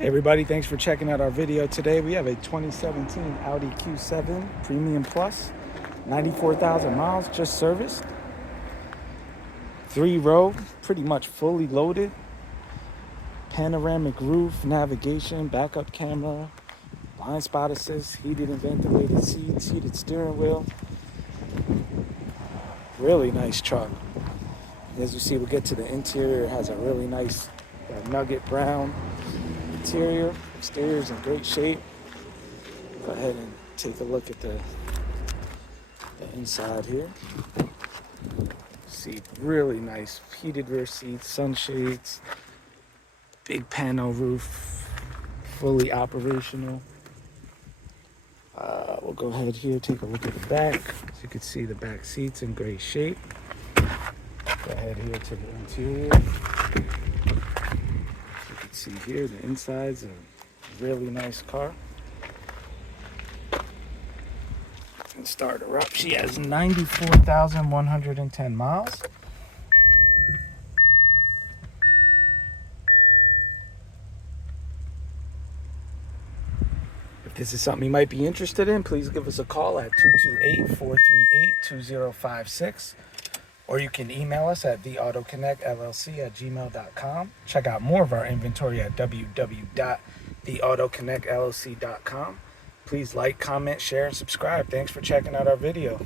Hey everybody, thanks for checking out our video today. We have a 2017 Audi Q7 Premium Plus, 94,000 miles, just serviced. 3-row, pretty much fully loaded. Panoramic roof, navigation, backup camera, blind spot assist, heated and ventilated seats, heated steering wheel. Really nice truck. As you see, we'll get to the interior. It has a really nice nugget brown interior. Exterior is in great shape. Go ahead and take a look at the inside here. See, really nice heated rear seats, sunshades, big panel roof, fully operational. We'll go ahead here, take a look at the back. As you can see, the back seats in great shape. Go ahead here to the interior. You can see here the inside's a really nice car. And start her up. She has 94,110 miles. If this is something you might be interested in, please give us a call at 228-438-2056. Or you can email us at theautoconnectllc@gmail.com. Check out more of our inventory at www.theautoconnectllc.com. Please like, comment, share, and subscribe. Thanks for checking out our video.